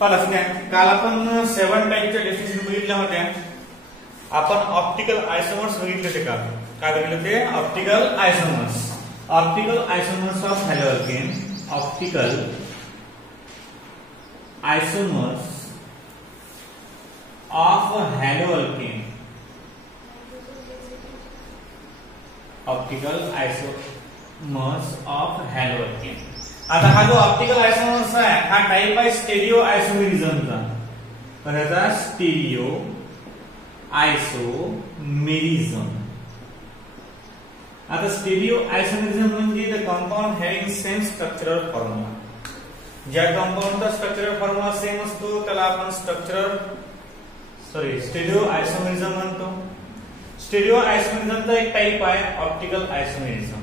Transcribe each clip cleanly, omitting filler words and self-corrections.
काल आपण 7 टाइपच्या डेफिनेशन बघितल्या होत्या. आपण ऑप्टिकल आयसोमर्स बघितले ते काल. काय बघितले ते? Optical isomers. Optical isomers of haloalkane. Optical isomers of haloalkane. Optical isomers of haloalkane. आता हा जो ऑप्टिकल आयसोमर्स आहे हा टाइप आहे स्टेरिओ आयसोमेरिझमचा. तर ह्याचा स्टेरिओ आयसोमेरिझम. आता स्टेरिओ आयसोमेरिझम म्हणजे the compound having same structural formula. ज्या कंपाऊंडचा स्ट्रक्चरल फॉर्म्युला सेम असतो त्याला आपण स्टेरिओ आयसोमेरिझम म्हणतो. स्टेरिओ आयसोमेरिझमचा एक टाइप आहे ऑप्टिकल आयसोमेरिझम.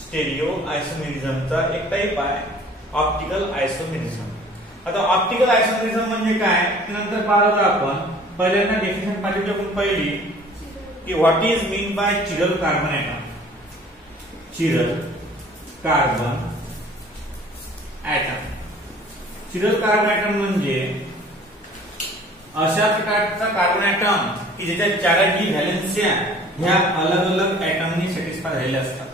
स्टेरिओ आयसोमेरिझमचा एक टाइप आहे ऑप्टिकल आयसोमेरिझम. आता ऑप्टिकल आयसोमेरिझम म्हणजे काय ते नंतर पाहतो आपण. पहिल्यांदा डेफिनेशन पाहिली आपण पहिली की what is mean bye chiral carbon atom. Chiral carbon atom. Chiral carbon atom म्हणजे अशा प्रकारचा कार्बन एटम की ज्याच्या चारही व्हॅलेन्सिया ह्या अलग अलग एटमनी सॅटिस्फाय झालेल्या असतात.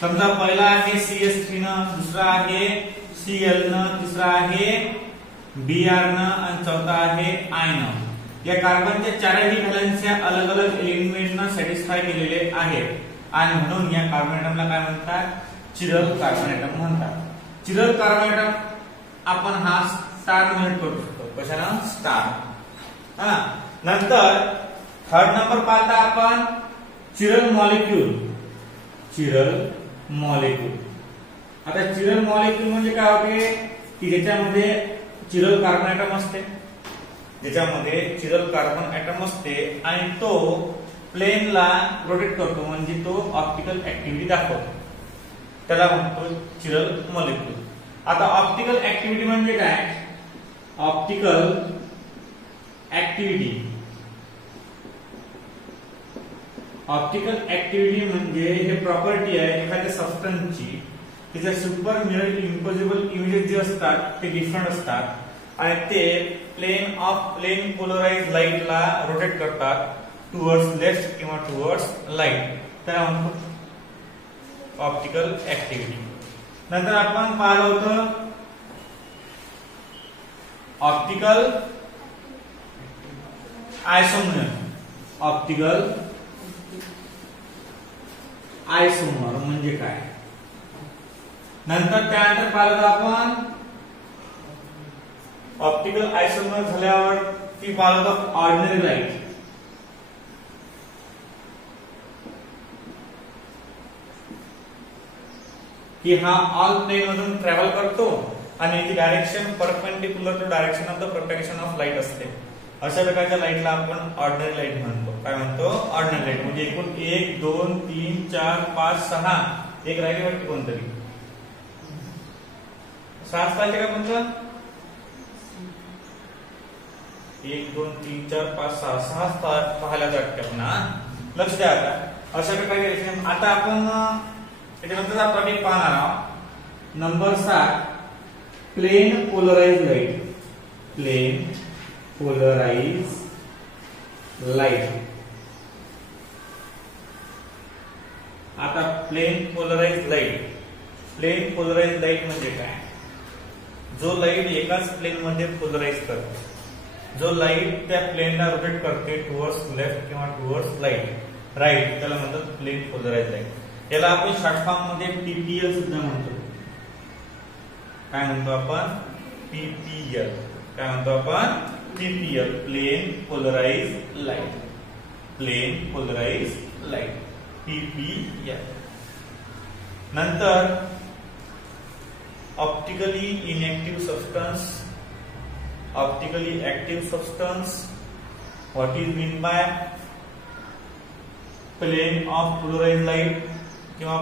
समजा पहिला आहे CS3 न, दुसरा आहे Cl न, तिसरा आहे Br न आणि चौथा आहे I न. या कार्बनच्या चारही व्हॅलेन्सिया अलग अलग एलिमेंटना सॅटिस्फाय केलेले आहेत आणि म्हणून या कार्बन एटमला काय म्हणतात? चिरल कार्बन एटम म्हणतात. चिरल कार्बन एटम आपण हा स्टार नोट करू शकतो. कशाला? स्टार. हा. नंतर थर्ड नंबर पाहता आपण चिरल मॉलिक्यूल. Chiral molecule. आता चिरल मॉलिक्यूल म्हणजे काय होते की ज्याच्यामध्ये चिरल कार्बन एटम असते. ज्याच्यामध्ये चिरल कार्बन एटम असते आणि तो प्लेनला रोटेट करतो म्हणजे तो ऑप्टिकल ऍक्टिव्हिटी दाखवतो. त्याला म्हणतो चिरल मॉलिक्यूल. आता ऑप्टिकल ऍक्टिव्हिटी म्हणजे काय? Optical activity. ऑप्टिकल ऍक्टिव्हिटी म्हणजे हे प्रॉपर्टी आहे एखाद्या सबस्टन्सची त्याच्या सुपर मिरर इम्पॉसिबल इमेजेस जे असतात ते डिफरंट असतात आणि ते प्लेन पोलराइज लाईटला रोटेट करतात टुवर्ड्स लेफ्ट किंवा टुवर्ड्स लाईट. त्याला म्हणतो ऑप्टिकल ऍक्टिव्हिटी. नंतर आपण पाहिलं होतं ऑप्टिकल आयसोमर. ऑप्टिकल आयसोमर म्हणजे काय? नंतर त्यानंतर पाहिलं आपण ऑप्टिकल आयसोमर झाल्यावर ती पाहिलं ऑर्डिनरी लाईट. की हा ऑल प्लेन मधून ट्रॅव्हल करतो आणि याची direction perpendicular to direction of the propagation of light असते. अशा प्रकारच्या लाईटला आपण ऑर्डिनरी लाईट म्हणतो. काय म्हणतो? Ordinary light. म्हणजे एकूण 1 2 3 4 5 6 एक राहिली वाटते कोणतरी 6 पाहिजे का कोणतं? 1 2 3 4 5 6 पाहायला वाटते आपण. लक्ष द्या. आता अशा प्रकारे आता आपण त्याच्यानंतर आपण एक पाहणार आहोत number 7 plane polarise light. Plane polarise light. आता plane polarise light. Plane polarise light म्हणजे काय? जो लाईट एकाच प्लेन मध्ये पोलराइज करतो. जो लाईट त्या प्लेनला रोटेट करते टुवर्ड्स लेफ्ट किंवा टुवर्ड्स राईट त्याला म्हणतात प्लेन पोलराइज लाईट. याला आपण शॉर्ट फॉर्म मध्ये PPL सुद्धा म्हणतो. काय म्हणतो आपण? PPL. काय म्हणतो आपण? PPL. Plane polarise light. Plane polarise light. PPL. नंतर optically inactive substance. Optically active substance. What is mean by plane of polarised light किंवा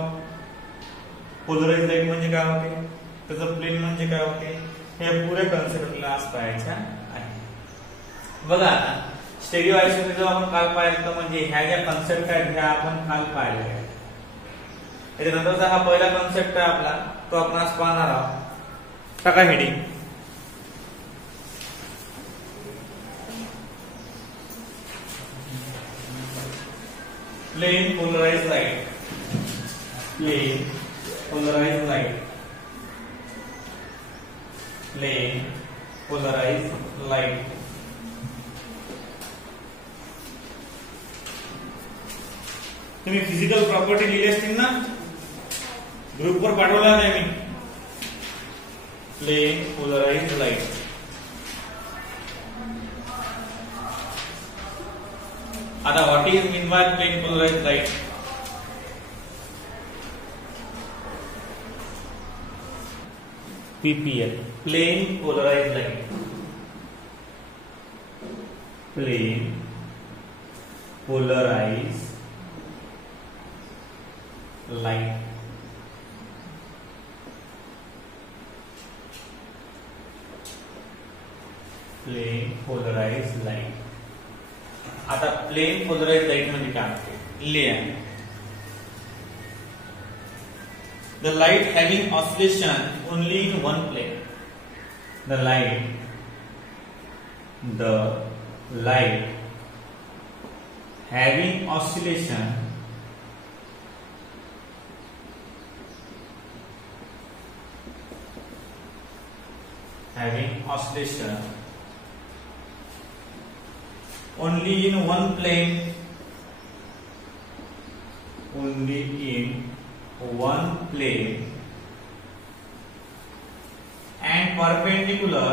पोलराइज लाईट म्हणजे काय होते? त्याचं प्लेन म्हणजे काय होते? हे पुरे कन्सेप्टला आज पाहायच्या आहे. बघा आता स्टेरिओ आयसोमेरिझम आपण काल पाहिलं म्हणजे ह्या ज्या कन्सेप्ट आहेत ह्या आपण काल पाहिल्या आहेत. त्याच्यानंतरचा हा पहिला कन्सेप्ट आहे आपला तो आपण आज पाहणार आहोत. टाका heading plane polarised light, plane polarised light, plane polarised light. तुम्ही फिजिकल प्रॉपर्टी लिहिली असतील ना, ग्रुपवर पाठवला नाही मी. Plane polarised light. आता what is mean by plane polarised light? PPL, plane polarised light. Plane polarised light. Plane polarised light. आता प्लेन पोलराइज्ड लाइट म्हणजे काय? लिहा. The light having oscillation only in one plane. The light having oscillation only in one plane, and perpendicular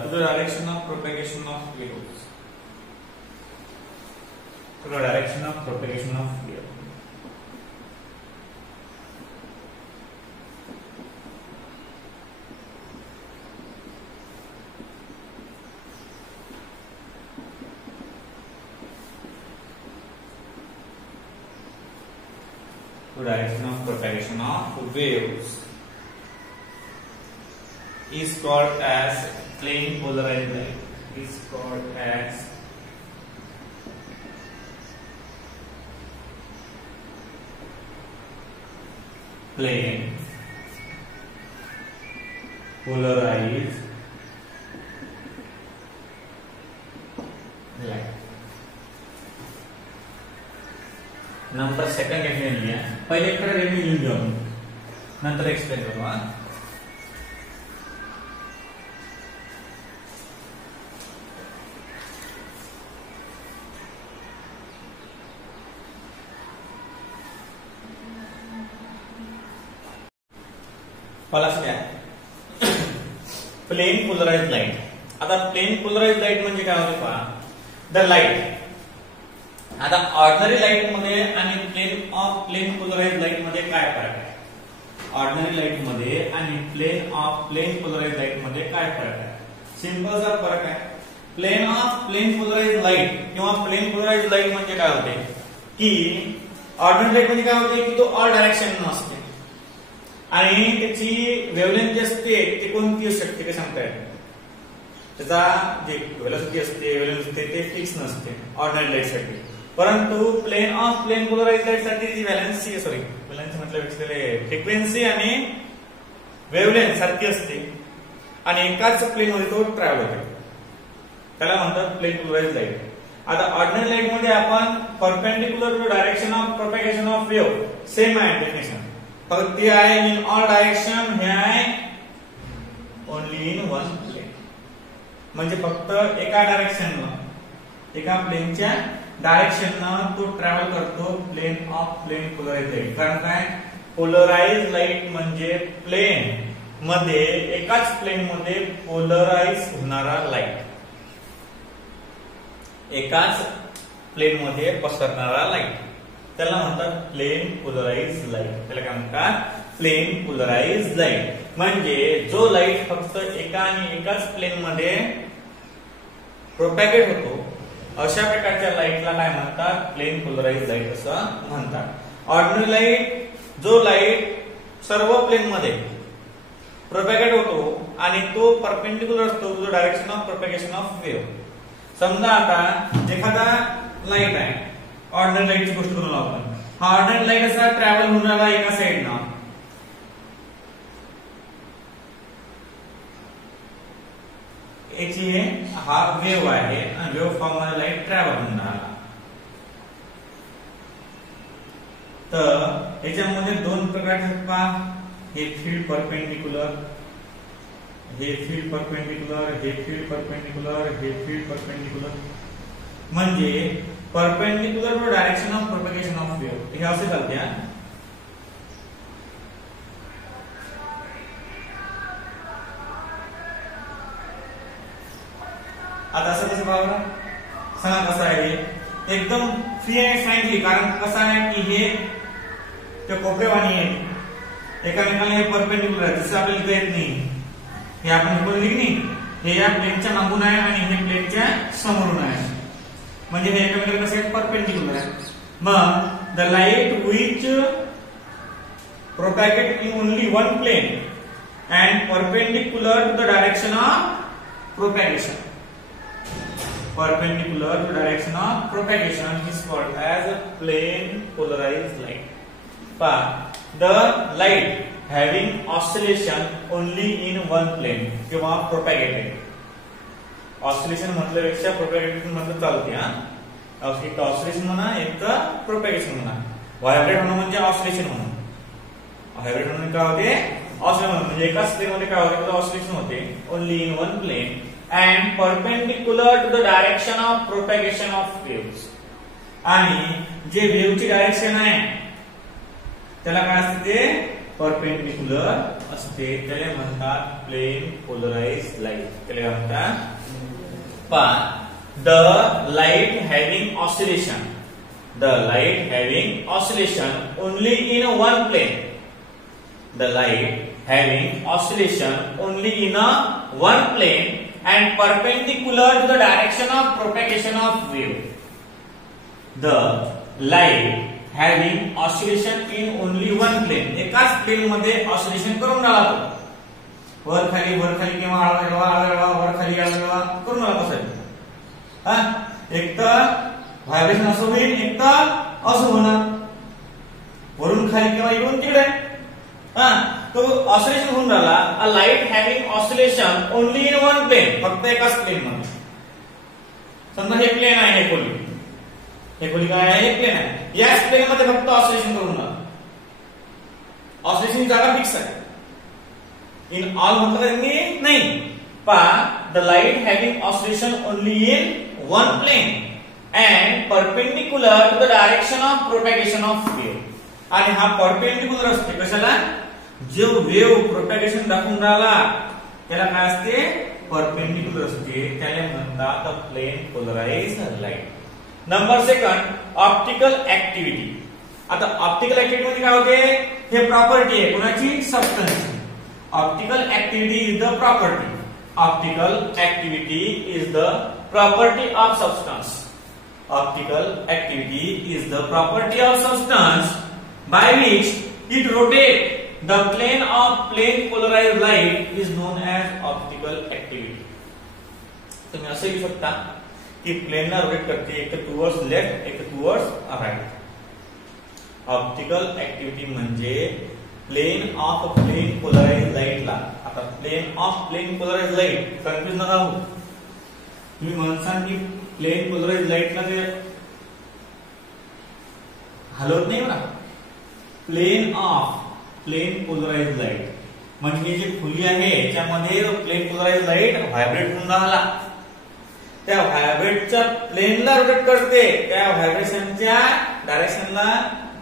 to the direction of propagation of waves. Direction of propagation of waves is called as plane polarized light. Is called as plane polarized light. Number second definition लिया. पहिले इकडे definition लिहून घेऊ, नंतर explain करू. पलास द्या. Plane polarised light. आता प्लेन पोलराइज्ड लाइट म्हणजे काय होते पहा. द लाइट, आता ऑर्डिनरी लाइट मध्ये आणि प्लेन पोलराइज्ड लाइट मध्ये काय फरक आहे? ऑर्डिनरी लाइट मध्ये आणि प्लेन पोलराइज्ड लाइट मध्ये काय फरक आहे? सिंपल सा फरक आहे. प्लेन पोलराइज्ड लाइट किंवा प्लेन पोलराइज्ड लाइट म्हणजे काय होते की ऑर्डिनरी लाइट म्हणजे काय होते की तो ऑल डायरेक्शन असते आणि त्याची वेव्हलेंथ जी असते ती कोणती असू शकते, काय सांगता येत. त्याचा जे वेलोसिटी असते, वेव्हलेंथ असते ते फिक्स नसते ऑर्डिनरी लाइट साठी. परंतु प्लेन पोलराइज्ड लाइट साठी जी व्हॅलेन्सी मतलब फ्रिक्वेन्सी आणि वेव्हलेंथ सारखी असते आणि एकाच प्लेन मध्ये तो ट्रॅव्हल होतो. त्याला म्हणतात प्लेन पोलराइज्ड लाइट. आता ऑर्डिनरी लाइट मध्ये आपण perpendicular to direction of propagation of wave same आहे डेफिनेशन, फक्त ते आहे इन ऑल डायरेक्शन, हे आहे ओनली इन वन प्लेन. म्हणजे फक्त एका डायरेक्शनला, एका प्लेनच्या डायरेक्शननं तो ट्रॅव्हल करतो. Plane polarised light. कारण काय, पोलराइज्ड लाइट म्हणजे प्लेन मध्ये एकाच प्लेन मध्ये पोलराइज होणारा लाइट, एकाच प्लेन मध्ये पसरणारा लाइट, त्याला म्हणतात प्लेन पोलराइज्ड लाइट. त्याला काय म्हणतात? Plane polarised light. म्हणजे जो लाइट फक्त एका आणि एकाच प्लेन मध्ये प्रोपॅगेट होतो अशा प्रकारच्या लाइटला काय म्हणतात? प्लेन पोलराइज्ड लाइट असं म्हणतात. ऑर्डिनरी लाइट, जो लाइट सर्व प्लेन मध्ये प्रोपॅगेट होतो आणि तो परपेंडिक्युलर असतो to the direction of propagation of wave. समजा आता एखादा लाइट आहे, ऑर्डिनरी लाइटची गोष्ट करू आपण. हा ऑर्डिनरी लाइट असा ट्रॅव्हल होणारा एका साइडनं, हा वेव्ह आहे आणि वेव्ह फॉर्म मध्ये लाईट ट्रॅव्हल होऊन राहिला. तर याच्यामध्ये दोन प्रकार आहेत पहा, हे फील्ड परपेंडिक्युलर, हे फील्ड परपेंडिक्युलर, हे फील्ड परपेंडिक्युलर, हे फील्ड परपेंडिक्युलर. म्हणजे perpendicular to direction of propagation of wave हे असे चालते. आता असं कसं पाहू सांगा कसं आहे, एकदम फ्री अँड फ्रँकली. कारण कसं आहे की हे ते कोपरेवाणी आहे, एकामेकाला हे परपेंडिक्युलर आहे, जसं आपल्याला लिहिता येत नाही. हे आपण बोलले की नाही, हे या प्लेनच्या मागून आहे आणि हे प्लेनच्या समोरून आहे, म्हणजे हे एकामेकाला कसे परपेंडिक्युलर आहे. मग the light which propagate in only one plane and perpendicular to the direction of propagation, perpendicular to direction of propagation is called as a plane polarized light. But the light having oscillation only in one plane किंवा propagated. Oscillation म्हटल्यापेक्षा propagated म्हटलं चालते. एक oscillation म्हणा, एक तर propagation म्हणा. Vibrate होणं म्हणजे ऑसिलेशन होणं. व्हायब्रेट होणं काय होते? ऑसिलेशन. म्हणजे एकाच प्लेन मध्ये काय होते? ऑसिलेशन होते only in one plane and perpendicular to the direction of propagation of waves. आणि जे वेव्ह ची डायरेक्शन आहे त्याला काय असते? ते परपेंडिक्युलर असते. त्याला म्हणतात प्लेन पोलराइज्ड लाईट. त्याला म्हणतात पण the light having oscillation, the light having oscillation only in one plane, the light having oscillation only in a one plane and perpendicular to the direction of propagation of wave. The light having oscillation in only one plane. एकाच plain मध्ये oscillation करून राहिला तो, वर खाली किंवा आळवा वर खाली आळवा करून राहिला कसं. एक तर व्हायब्रेशन असं होईल, एक तर असं होणार, वरून खाली किंवा इकडून तिकडे. तो ऑसिलेशन होऊन राहिला. A light having oscillation only in one plane, फक्त एकाच प्लेन मध्ये. समजा हे प्लेन आहे, हे खोली काय आहे? हे प्लेन आहे. याच प्लेन मध्ये फक्त ऑसिलेशन करून राहिला. ऑसिलेशन जागा फिक्स आहे. इन ऑल म्हटलं की नाही. पण the light having oscillation only in one plane and perpendicular to the direction of propagation of wave. आणि हा परपेंडिक्युलर असते कशाला? जो वेव्ह प्रोपॅगेशन दाखवून राहिला त्याला काय असते? परपेंडिक्युलर असते. त्याला म्हणतात plane polarised light. Number second, optical activity. आता ऑप्टिकल ऍक्टिव्हिटी मध्ये काय होते? हे प्रॉपर्टी आहे कोणाची? सबस्टन्सची. Optical activity is the property. Optical activity is the property of substance. Optical activity is the property of substance by which it rotates. The plane of plane polarized light is known as optical activity. तुम्ही असं लिहू शकता की प्लेनला rotate करते, एक towards left, एक towards right. Optical activity म्हणजे प्लेन ऑफ प्लेन पोलराइज्ड लाईटला. आता plane of plane polarised light confuse नका होऊ. तुम्ही म्हणसान की प्लेन पोलराइज्ड लाईटला ते हलवत नाही ना. Plane of plane polarised light म्हणजे जी खुली आहे याच्यामध्ये प्लेन पोलराइज्ड लाईट व्हायब्रेट होऊन राहिला. त्या व्हायब्रेटच्या प्लेनला रोटेट करते, त्या व्हायब्रेशनच्या डायरेक्शनला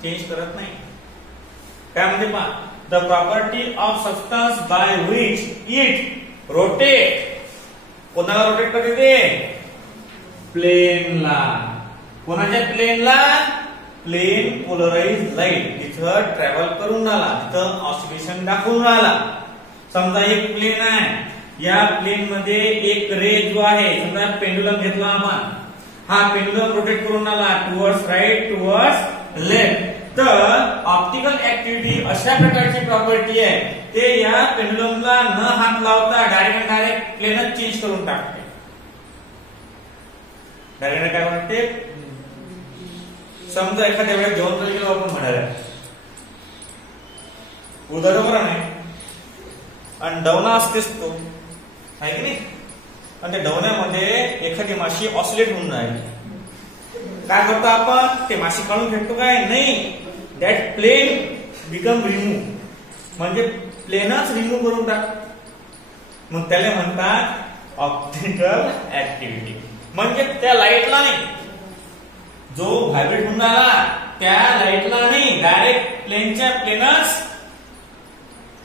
चेंज करत नाही. काय म्हणते पहा? The property of substance by which it rotate. कोणाला रोटेट करते? ते प्लेनला. कोणाच्या प्लेनला? Plane polarised light. तिथं ट्रॅव्हल करून राहिला, तिथं ऑसिलेशन दाखवून राहिला. समजा एक प्लेन आहे, या प्लेन मध्ये एक रे जो आहे, समजा पेंडुलम घेतला आपण, हा पेंडुलम रोटेट करून राहिला टुवर्ड्स राईट, टुवर्ड्स लेफ्ट. तर ऑप्टिकल ऍक्टिव्हिटी अशा प्रकारची प्रॉपर्टी आहे, ते या पेंडुलमला न हात लावता डायरेक्ट प्लेनच चेंज करून टाकते. डायरेक्ट काय म्हणते? समजा एखाद्या वेळेस जेवण तरी गेलो आपण म्हणायला, उदाहरण आहे आणि डवना असतेच तो, आहे की नाही? आणि त्या डवण्यामध्ये एखादी माशी ऑसिलेट होऊन राहिली. काय करतो आपण? ते माशी काढून फेकतो काय? नाही. दॅट प्लेन बिकम रिमूव्ह, म्हणजे प्लेनच रिमूव्ह करून टाक. मग त्याला म्हणतात ऑप्टिकल ऍक्टिव्हिटी. म्हणजे त्या लाईटला नाही, जो व्हायब्रेट होऊन राहिला त्या लाईटला नाही, डायरेक्ट प्लेनच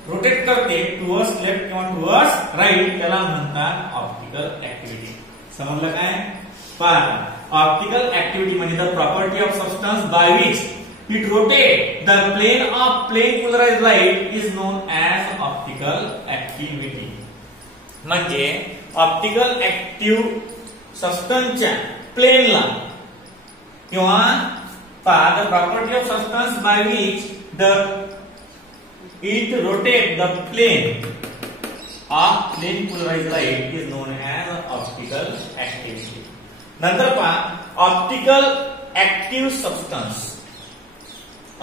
रोटेट करते टुवर्ड्स लेफ्ट किंवा टुवर्ड्स राईट, त्याला म्हणतात ऑप्टिकल ऍक्टिव्हिटी. समजलं काय? पहा, ऑप्टिकल ऍक्टिव्हिटी म्हणजे the property of substance by which it rotate the plane of plane polarised light is known as optical activity. म्हणजे ऑप्टिकल ऍक्टिव्ह सबस्टन्सच्या प्लेनला किंवा the property of substance by which it rotate the plane of plane polarized light is known as optical activity. नंतर पहा optical active substance.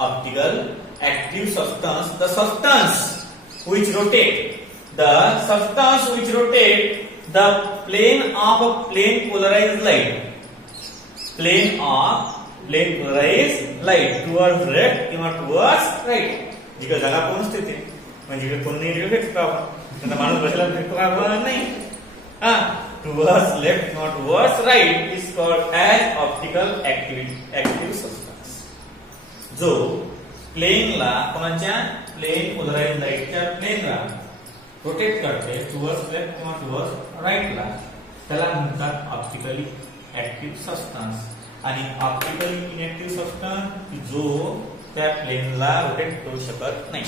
Optical active substance, the substance which rotate the plane of a plane polarized light. Plane of plane polarized light towards left किंवा towards right. जिकडे जागा कोण स्थिती म्हणजे कोण नाही तिकडे फेकतो आपण. माणूस बसला फेकतो का? नाही. टुवर्ड्स लेफ्ट किंवा towards right is called as optical active substance. जो प्लेनला कोणाच्या प्लेन पोलराइज्ड लाईटच्या प्लेनला रोटेट करते टुवर्ड्स लेफ्ट किंवा टुवर्ड्स राईटला, त्याला म्हणतात ऑप्टिकली ऍक्टिव्ह सबस्टन्स. आणि ऑप्टिकली इनऍक्टिव्ह सबस्टन्स जो त्या प्लेनला रोटेट करू शकत नाही.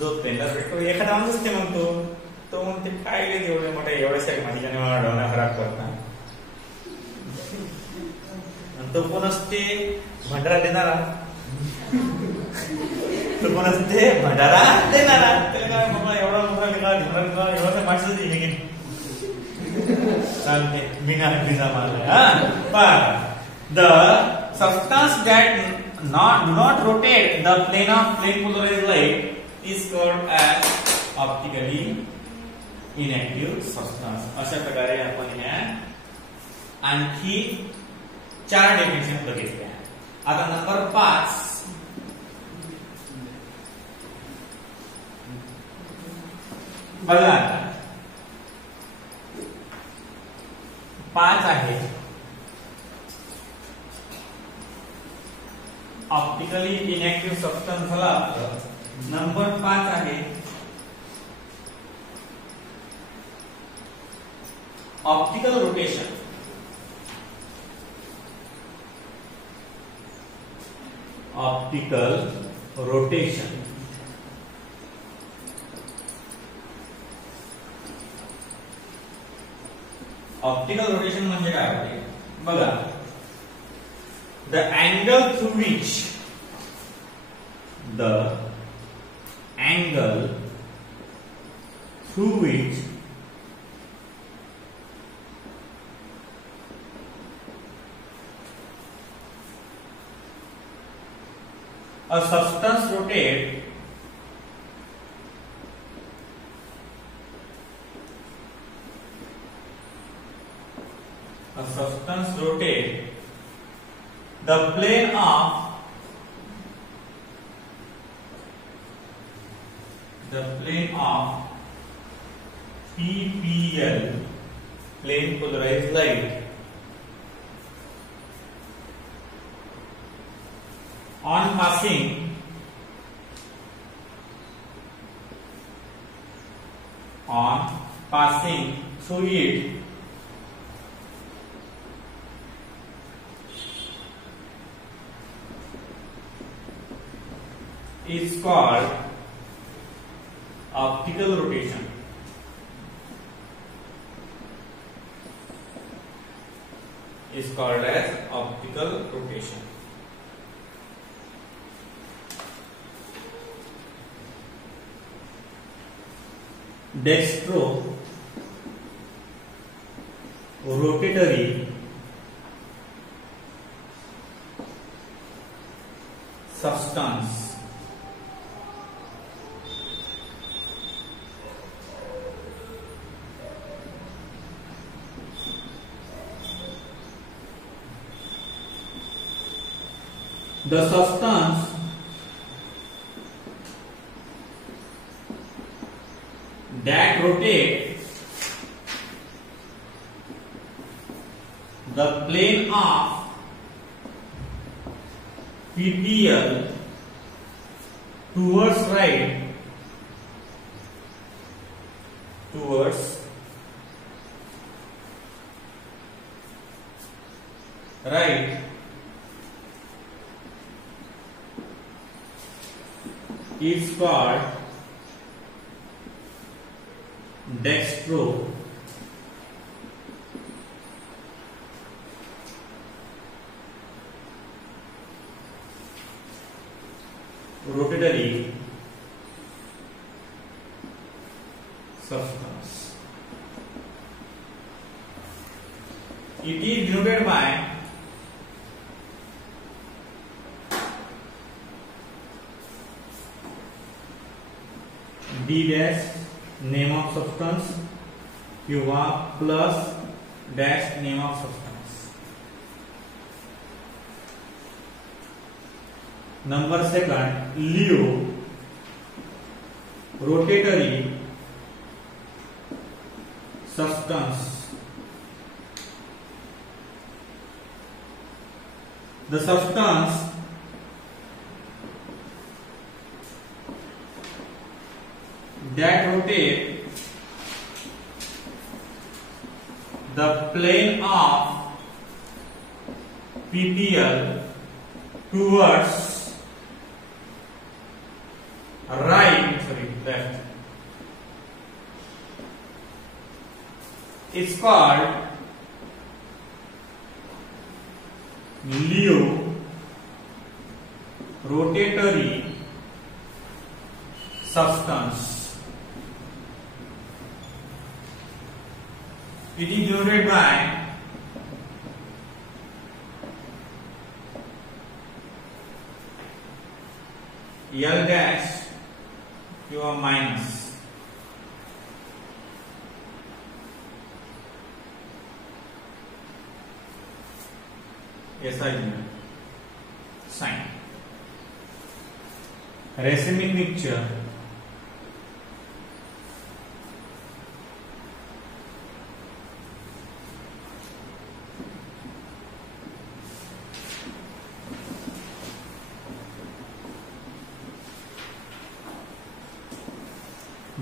जो प्लेनला रोटेट करू एखादा माणूस असते म्हणतो, तो म्हणते काय एवढे मोठे एवढ्याशा माझ्याने मला डोळा खराब करता. तो कोण असते? भंडारा देणारा. तो कोण असते? भंडारा देणारा. त्याला काय बाबा एवढा मोठा एवढा माणसं दिली चालते बिना मारला. The substance that do not rotate the plane of plane polarized light is called as optically inactive substance. अशा प्रकारे आपण ह्या आणखी 4 डेफिनेशन बघितल्या. आता नंबर 5 बघा. 5 आहे ऑप्टिकली इनॅक्टिव्ह सबस्टन्स झाला. नंबर 5 आहे optical rotation. Optical rotation optical rotation म्हणजे काय होते बघा. The angle through which a substance rotates the plane of PPL, plane polarized light, on passing through it is called optical rotation. Is called as optical rotation. Dextro rotatory substance The substance that rotates the plane of PPL towards right is called dextro rotatory substance. It is denoted by D dash name of substance किंवा plus dash name of substance. Number second, Leo rotatory substance. The substance that rotate the plane of PPL towards left is called Leo rotatory substance. It is denoted by L dash your minus. Yes, I know. Sign. Racemic mixture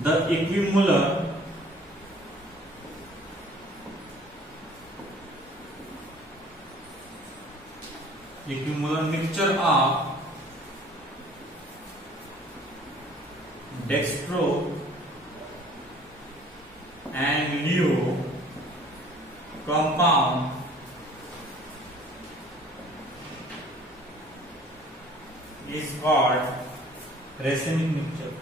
the equimolar mixture of dextro and Leo compound is called racemic mixture.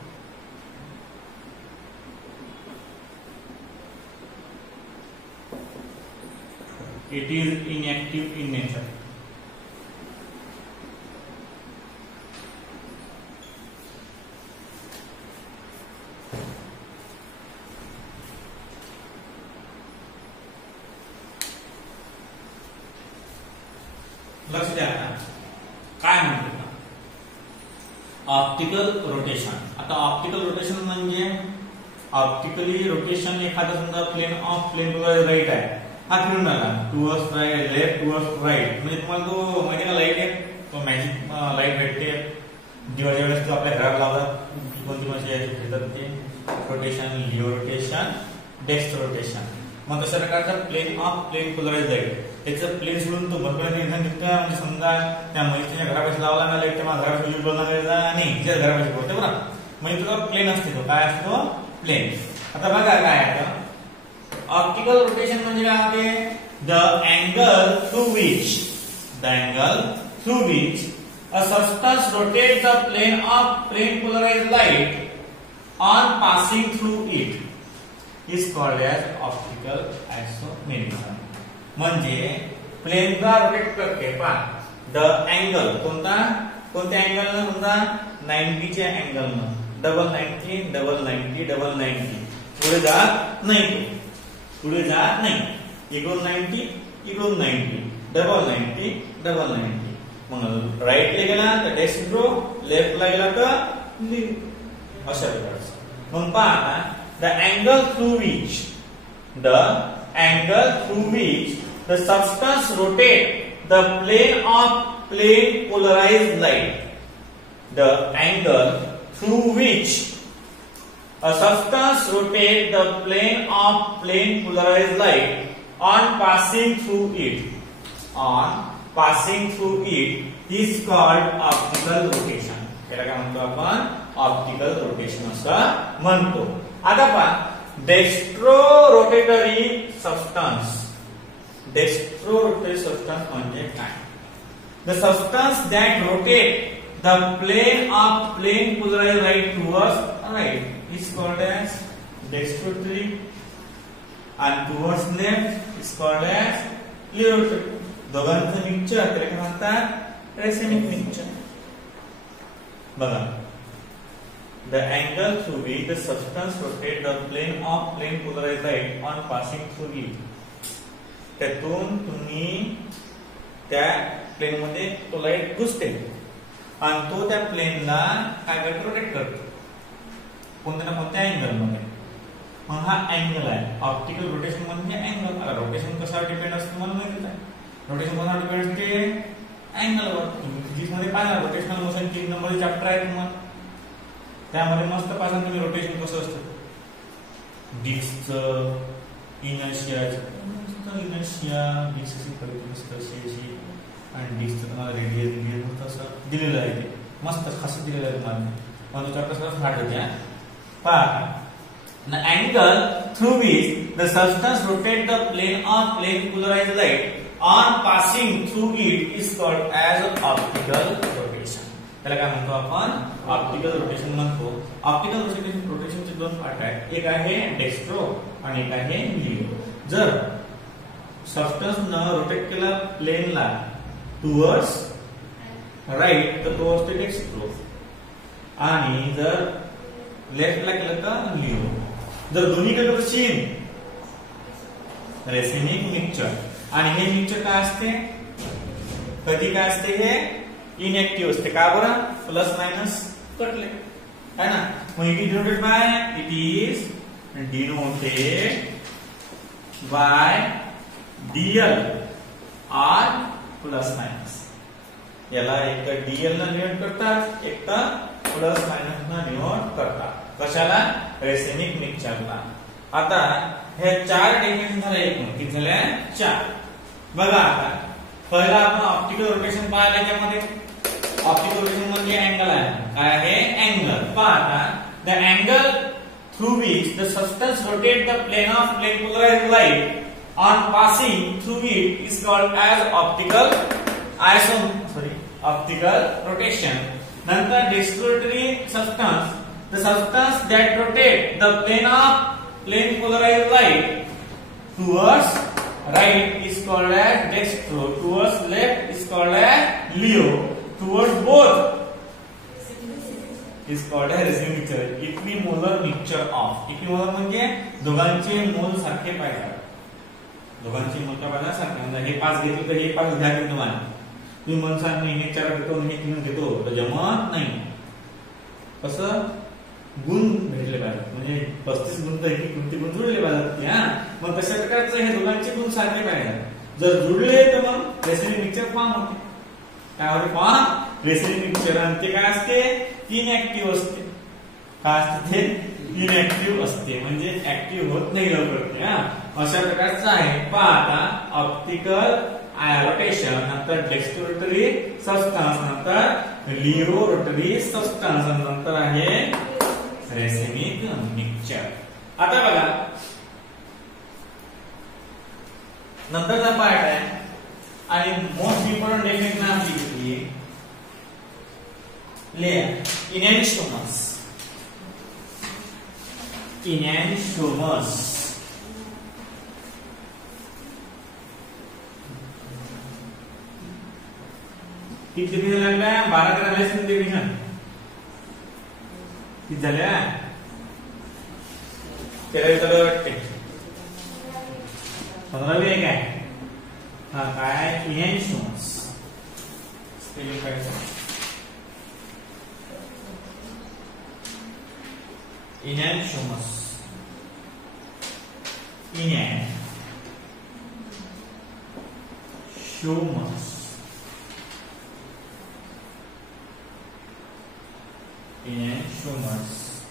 It is inactive in nature. लक्ष द्या काय म्हणतो optical rotation. आता optical rotation म्हणजे optically rotation एखादा समजा plane right आहे हा फिरून आला towards right left towards right म्हणजे तुम्हाला तो माहिती ना लाईट आहे तो मॅजिक लाईट भेटते दिवाळीच्या वेळेस तो आपल्या घरात लावतात कोणती मशीन घेतात ते rotation Leo rotation dextro rotation. मग तशा प्रकारचा प्लेन पोलराइज लाईट त्याचं प्लेन सोडून तो भरपूर निर्धार निघतोय म्हणजे समजा त्या मशीनच्या घरापाशी लावला ना लाईट तेव्हा घरापाशी यूज बोलणार आणि ज्या घरापाशी बोलते बरं म्हणजे तो प्लेन असते तो काय असतो प्लेन. आता बघा काय आहे ऑप्टिकल रोटेशन म्हणजे काय होते the angle through which a substance rotates the plane of plane polarized light on passing through it is called as optical isomerism. म्हणजे प्लेन का रोटेट करते पहा द अँगल कोणत्या अँगल न समजा 90 च्या अँगल न डबल 90 डबल 90 डबल 90 पुढे जात नाही इकडून 90 इकडून 90 डबल 90 डबल 90 मग राईटला गेला तर डेस्ट्रो, लेफ्टला गेला तर लिव्ह, अशा प्रकारचं. मग पहा आता the angle through which the substance rotate the plane of plane polarized light. The angle through which a substance rotates the plane of plane polarized light on passing through it is called optical rotation. याला काय म्हणतो आपण? Optical rotation असं म्हणतो. आता पहा डेस्ट्रो rotatory substance म्हणजे काय? The substance that rotate the plane of plane polarized light towards right is called as dextrorotary, and towards left is called as lerotary. दोघांचं मिक्सचर त्याला काय म्हणतात? Racemic mixture. बघा, the angle through which the substance rotate the plane of plane polarized light on passing through it. त्यातून तुम्ही त्या plain मध्ये तो लाईट घुसते आणि तो त्या प्लेनला काय करतो? रोटेट करतो कोणत्या ना कोणत्या अँगल मध्ये. मग हा अँगल आहे. ऑप्टिकल रोटेशन म्हणजे अँगल. आता रोटेशन कशावर डिपेंड असतं मला माहितीच आहे. रोटेशन कोणावर डिपेंड असते? अँगलवर. तुम्ही फिजिक्स मध्ये पाहिलं रोटेशनल मोशन 3 नंबरचे चॅप्टर आहे तुम्हाला, त्यामध्ये मस्त पासून तुम्ही रोटेशन कसं असतं, डिस्कचं इनर्शिया डिस्कची कशी आणि डिस्कचं तुम्हाला रेडियस असं दिलेलं आहे. ते मस्त खास दिलेलं आहे तुम्हाला. पण चॅप्टर सगळं हार्ड होते. पहा, the angle through which the substance rotates the plane of plane polarized light on passing through it is called as optical rotation. त्याला काय म्हणतो आपण? ऑप्टिकल रोटेशन म्हणतो. ऑप्टिकल रोटेशनचे दोन पार्ट आहेत. एक आहे डेस्ट्रो आणि एक आहे लिव्हो. जर सबस्टन्स न रोटेट केला प्लेनला टुवर्ड्स राईट तर तो असतो डेस्ट्रो, आणि जर लेफ्टला केलं तर लिव्हो. जर दोन्ही केलं तर सेम रेसिमिक मिक्सचर. आणि हे मिक्सचर काय असते? कधी काय असते? हे इनएक्टिव्ह असते. का बरं? प्लस मायनस कटले है ना. मग it is denoted by DL or plus minus. याला एक तर डीएल न डिनोट करतात, एक तर प्लस मायनस न डिनोट करतात. कशाला? रेसिमिक मिक्सचरला. आता हे 4 डेफिनेशन झाले. एकूण किती झाले? 4. बघा आता पहिला आपण ऑप्टिकल रोटेशन पाहिलं. त्यामध्ये ऑप्टिकल रोटेशन म्हणजे अँगल आहे. काय आहे? अँगल. पहा आता the angle through which the substance rotate the plane of plane polarised light on passing through it is called as optical rotation. Nanta dextrorotary substance, the substance that rotate the plane polarized light towards right is called as dextro, towards left is called as leo, towards both is called as receiving mixture. Equimolar mixture of. Equimolar म्हणजे दोघांचे मोल सारखे पाहिजे. दोघांची मोठ्या बाजूला सारखं. हे 5 घेतलं तर हे 5 घ्या की तुम्हाला. तुम्ही मनसार नाही हे 4 घेतो हे 3 घेतो तर जमत नाही. कसं? गुण भेटले पाहिजे. म्हणजे 35 गुण तर कोणते गुण जुळले पाहिजे. मग तशा प्रकारचं हे दोघांचे गुण सारखे पाहिजे. जर जुळले तर मग रेसिमिक मिक्सचर फॉर्म होते. काय होते? Form racemic mixture. आणि ते काय असते? इनएक्टिव्ह असते. काय असते ते? इनएक्टिव्ह असते. म्हणजे ऍक्टिव्ह होत नाही लवकर ते. अशा प्रकारचं आहे. पहा आता ऑप्टिकल रोटेशन, नंतर डेक्स्ट्रोरोटरी सबस्टन्स, नंतर लिओ रोटरी सबस्टन्स, नंतर आहे रेसिमिक मिक्सचर. आता बघा नंतरचा पार्ट आहे आणि मोस्ट इम्पॉर्टंट डेफिनेशन आपली घेतली इनॅनिस्टोमस. किती डिव्हिजन लागल्या? 12 झाल्या. डिव्हिजन किती झाल्या? 13 झालं वाटते. 15वी आहे काय? काय? इनॅनिस्टोमस. enantiomous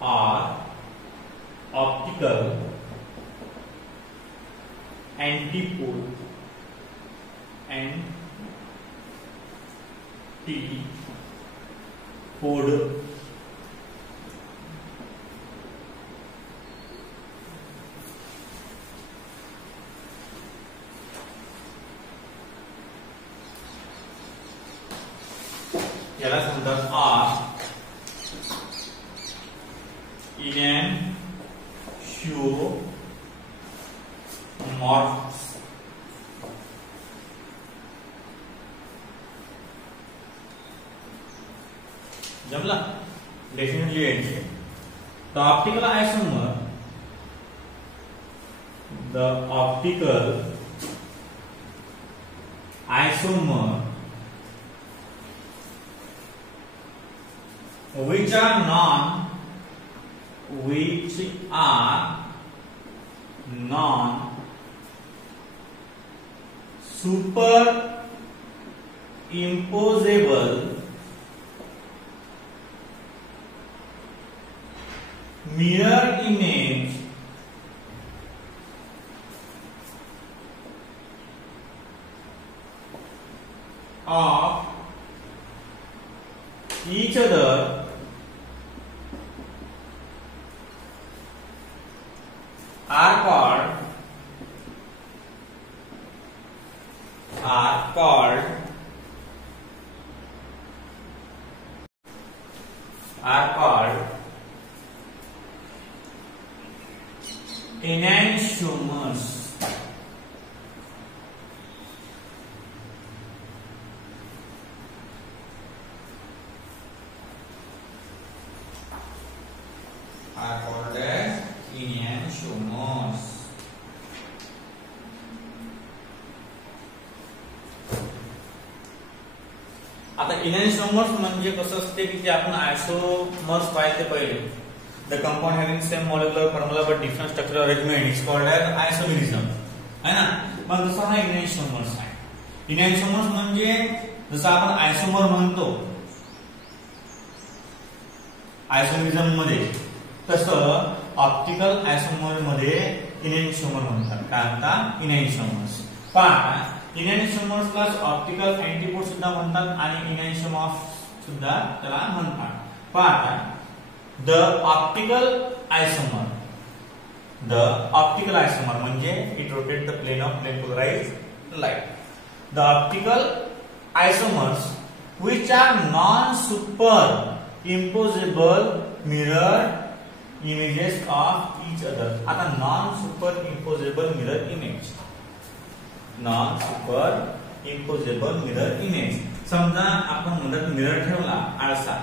are optical antipode याला समजा आर enantiomorphs जमला डेफिनेटली यायचे the optical isomer which are non superimposable mirror image of each other are called enantiomers. Are called as enantiomers. आता enantiomers म्हणजे कसं असते की जे आपण आयसोमर्स पाहिले पहिले the compound having same molecular formula but different structural arrangement is called as isomerism है ना मग दुसरा हा enantiomers आहे enantiomers म्हणजे जसं आपण आयसोमर म्हणतो आयसोमेरिझम मध्ये तसं ऑप्टिकल आयसोमर मध्ये enantiomer म्हणतात काय म्हणतात enantiomers पण enantiomers ला ऑप्टिकल अँटीपोड सुद्धा म्हणतात आणि enantiomorphs सुद्धा त्याला म्हणतात पण the optical isomer म्हणजे it rotates the plane of plane polarized light the optical isomers which are non superimposable mirror images of each other आता non superimposable mirror image समजा आपण मधात मिरर ठेवला आरसा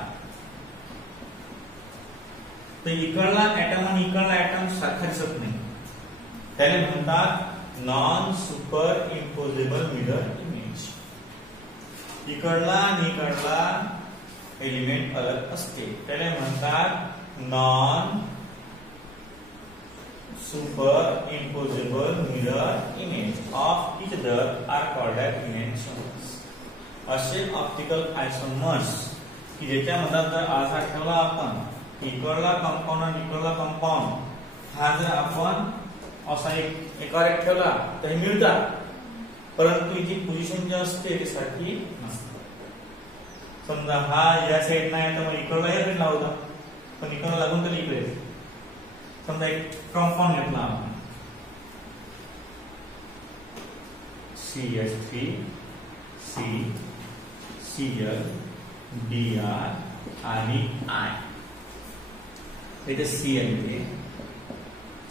तर इकडला ऍटम आणि इकडला ऍटम सारखा दिसत नाही त्याला म्हणतात non superimposable mirror image इकडला आणि इकडला एलिमेंट अलग असते त्याला म्हणतात non superimposable mirror image of each other are called as enantiomers असे ऑप्टिकल आयसोमर्स की ज्याच्यामध्ये जर आरसा ठेवला आपण इकडला कंपाऊंड आणि इकडला कंपाऊंड हा जर आपण असा एकावर एक ठेवला तर हे मिळतात परंतु जी पोझिशन जी असते ती सारखी नसते समजा हा या साइड नाही तर मग इकडला या साइडला होता पण इकडला लागून तर इकडे समजा एक कंपाऊंड घेतला आपण CS3 C Cl Br आणि I इथे Cl आहे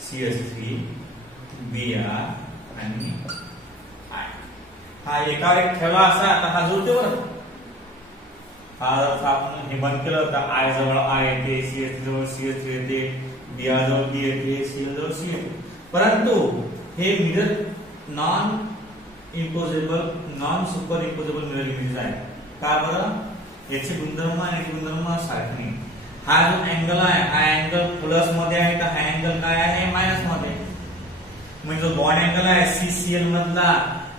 CS3 Br आणि I हा एकावर एक ठेवला असा आता हा जुळतो बरं हा आपण हे बंद केलं होतं I जवळ I येते CS जवळ CS येते Br जवळ B येते Cl जवळ C येते परंतु हे mirror non imposable non superimposable mirror images आहे. का बरं? याचे गुणधर्म आणि याचे गुणधर्म सारखे नाही. हा जो अँगल आहे हा अँगल प्लस मध्ये आहे का हा अँगल काय आहे मायनस मध्ये. म्हणजे जो बॉन्ड अँगल आहे सीसीएल मधला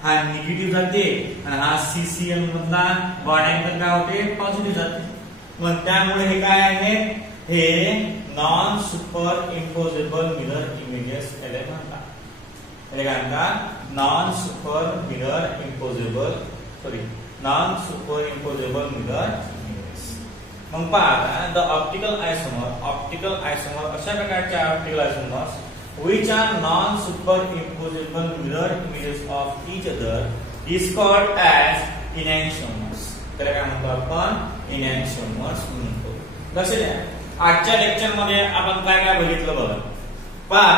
हा निगेटिव्ह जाते आणि हा सीसीएल मधला बॉन्ड अँगल काय होते पॉझिटिव्ह जाते. मग त्यामुळे हे काय आहे हे non superimposable mirror images याला म्हणतात. याला काय म्हणतात non superimposable mirror images. मग पहा द ऑप्टिकल आयसोमर अशा प्रकारच्या optical आयसोमर्स which are non superimposable mirror images of each other is called as enantiomers. त्याला काय म्हणतो आपण enantiomers म्हणतो. लक्षात घ्या आजच्या लेक्चर मध्ये आपण काय काय बघितलं बघा. पहा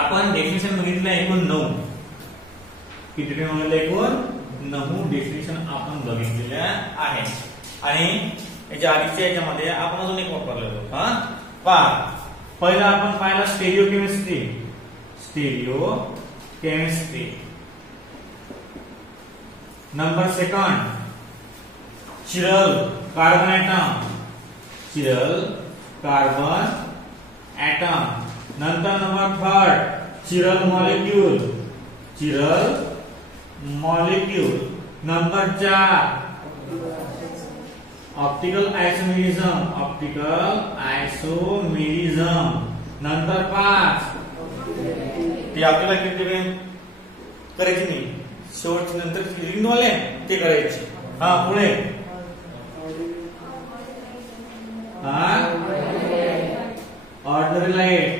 आपण डेफिनेशन बघितलं एकूण 9. किती बघितलं एकूण 9 डेफिनेशन आपण बघितलेल्या आहेत आणि याच्या आधीच्या याच्यामध्ये आपण अजून एक वापरलेलो. पहा पहिला आपण पाहिला stereochemistry. Number second chiral carbon atom. नंतर number third chiral molecule. Number 4 optical isomerism. नंतर 5 ते आपल्याला किती करायची नाही शेवटच्या नंतर रिंग वाले ते करायचे. पुढे ऑर्डनरी लाईट.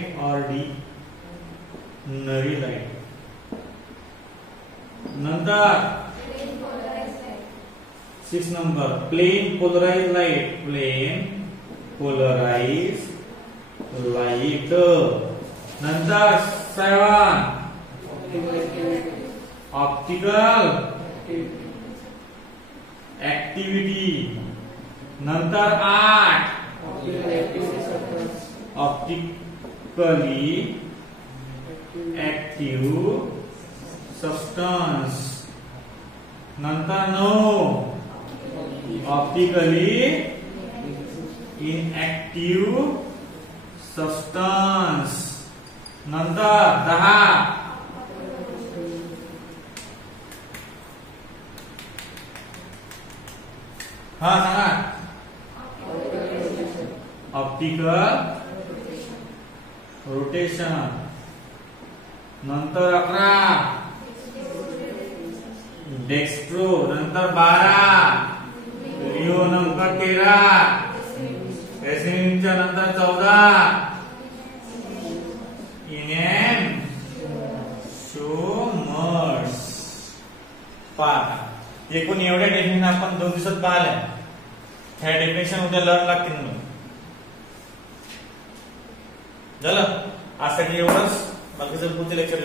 नंतर 6 नंबर प्लेन पोलराइज लाईट. नंतर 7 ऑप्टिकल ऍक्टिव्हिटी. नंतर 8 ऑप्टिकली ऍक्टिव्ह सबस्टन्स. नंतर 9 ऑप्टिकली इनएक्टिव्ह सबस्टन्स. नंतर 10 सांगा ऑप्टिकल रोटेशन. नंतर 11 डेक्स्ट्रो. नंतर 12 लिओ. नंतर 13 एसिनच्या. नंतर 14 इनॅन्शोमर्स. पहा एकूण एवढ्या डेफिनेशन आपण 2 दिवसात पाहिल्या. ह्या डेफिनेशन उद्या लर्न लागतील म्हणून झालं. आजसाठी एवढंच. बाकीचं पुढचे लेक्चर